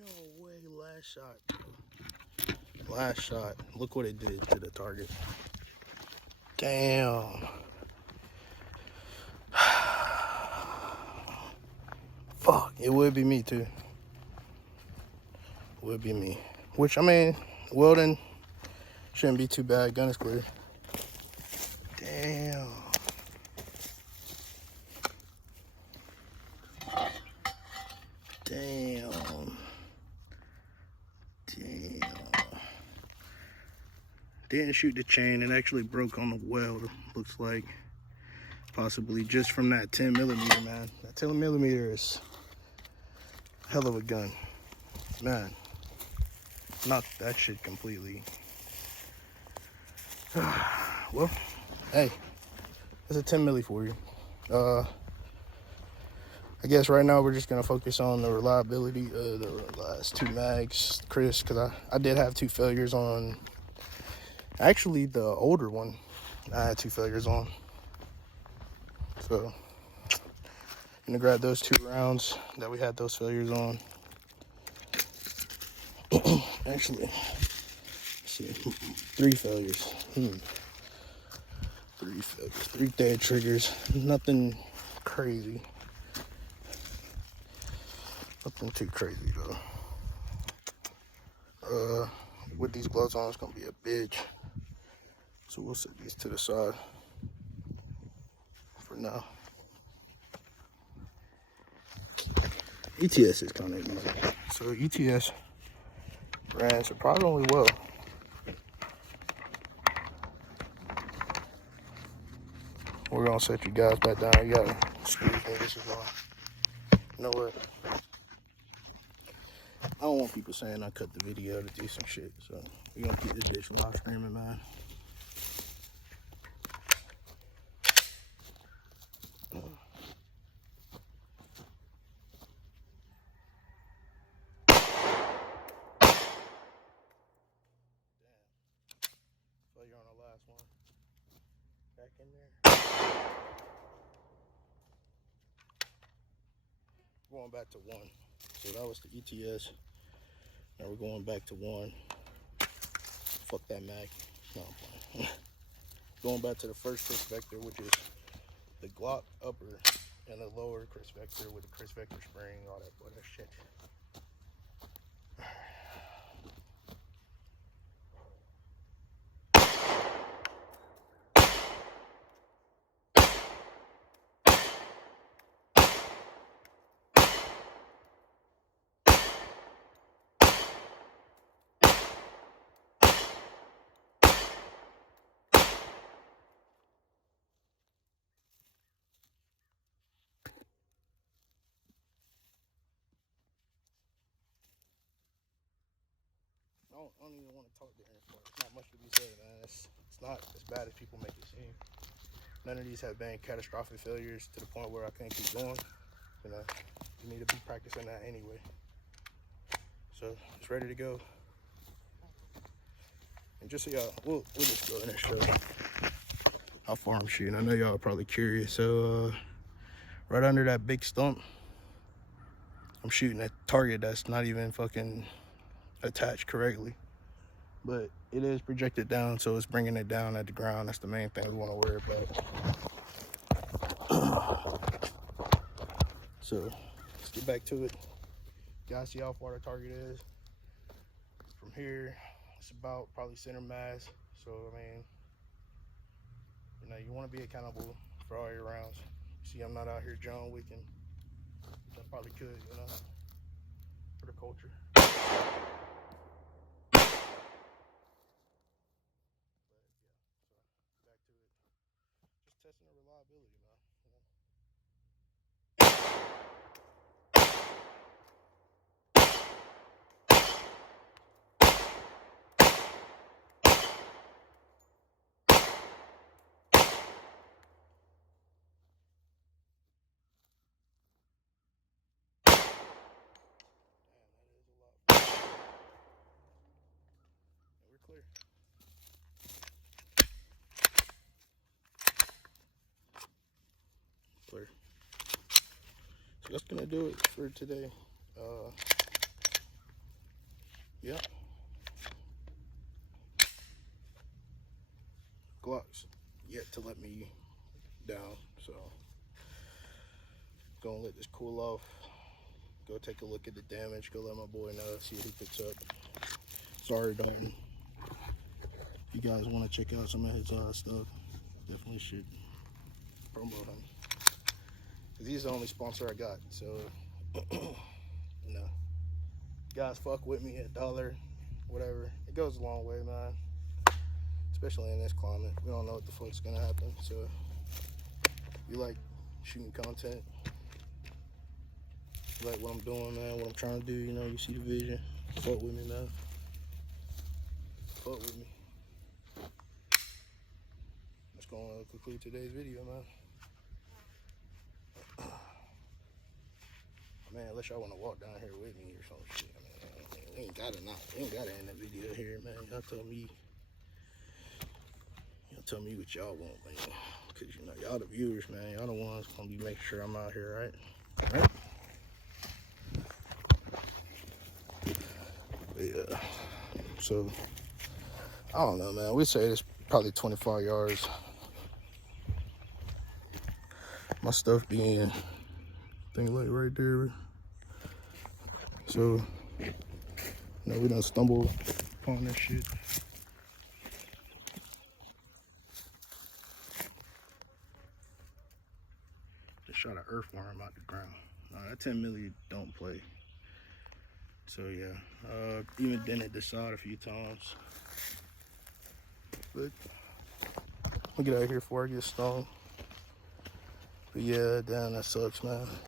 No way, last shot. Last shot. Look what it did to the target. Damn. Fuck, it would be me too. Would be me. Which, I mean, welding shouldn't be too bad. Gun is clear. Damn. Damn. Damn. Didn't shoot the chain. It actually broke on the weld. Looks like possibly just from that 10 millimeter, man. That 10 millimeter is a hell of a gun, man. Knocked that shit completely. Well, hey, that's a 10 milli for you. I guess right now we're just gonna focus on the reliability of the last two mags, kriss, because I did have two failures on. Actually, the older one, I had two failures on. So, I'm gonna grab those 2 rounds that we had those failures on. Actually, let's see, 3 failures. 3 failures, 3 dead triggers. Nothing crazy. Nothing too crazy though. With these gloves on, it's gonna be a bitch. So we'll set these to the side for now. ETS is kind of easy. So ETS ran surprisingly well. We're gonna set you guys back down. You gotta squeeze this as well. You know what? I don't want people saying I cut the video to do some shit, so we're gonna keep this bitch live streaming, man. You're on the last one. Back in there. We're going back to 1. So that was the ETS. Now we're going back to 1. Fuck that mag. No, I'm playing. Going back to the first kriss vector, which is the Glock upper and the lower kriss vector with the kriss vector spring, all that shit. I don't even want to talk there anymore. It's not much to be said, man. It's not as bad as people make it seem. None of these have been catastrophic failures to the point where I can't keep going. You know, you need to be practicing that anyway. So it's ready to go. And just so y'all, we'll just go in and show how far I'm shooting. I know y'all are probably curious. So right under that big stump, I'm shooting a target that's not even fucking attached correctly, but it is projected down, so it's bringing it down at the ground. That's the main thing we want to worry about. So let's get back to it. You guys see how far the target is from here. It's about probably center mass. So I mean, you know, you want to be accountable for all your rounds. See, I'm not out here John Wicking, which I probably could, you know, for the culture. Testing the reliability, man. And we're clear. Clear. So that's gonna do it for today. Yep. Glocks yet to let me down, so gonna let this cool off. Go take a look at the damage. Go let my boy know. See what he picks up. Sorry, Dalton. If you guys want to check out some of his stuff, definitely should promote him. Cause he's the only sponsor I got. So, you know, guys, fuck with me $1, whatever. It goes a long way, man. Especially in this climate, we don't know what the fuck's gonna happen. So, you like shooting content, you like what I'm doing, man, what I'm trying to do, you know, you see the vision, fuck with me, man. Fuck with me. That's gonna conclude today's video, man. Man, unless y'all wanna walk down here with me or some shit, I mean, we ain't gotta end that video here, man. Y'all tell me what y'all want, man. Cause you know, y'all the viewers, man. Y'all the ones gonna be making sure I'm out here, right? Right? But yeah. So I don't know, man. We say it's probably 25 yards. My stuff being, I think, like right there. So, you know, we done stumbled upon this shit. Just shot an earthworm out the ground. That 10 milli don't play. So yeah, even dented the side a few times. But I'll get out of here before I get stung. But yeah, damn, that sucks, man.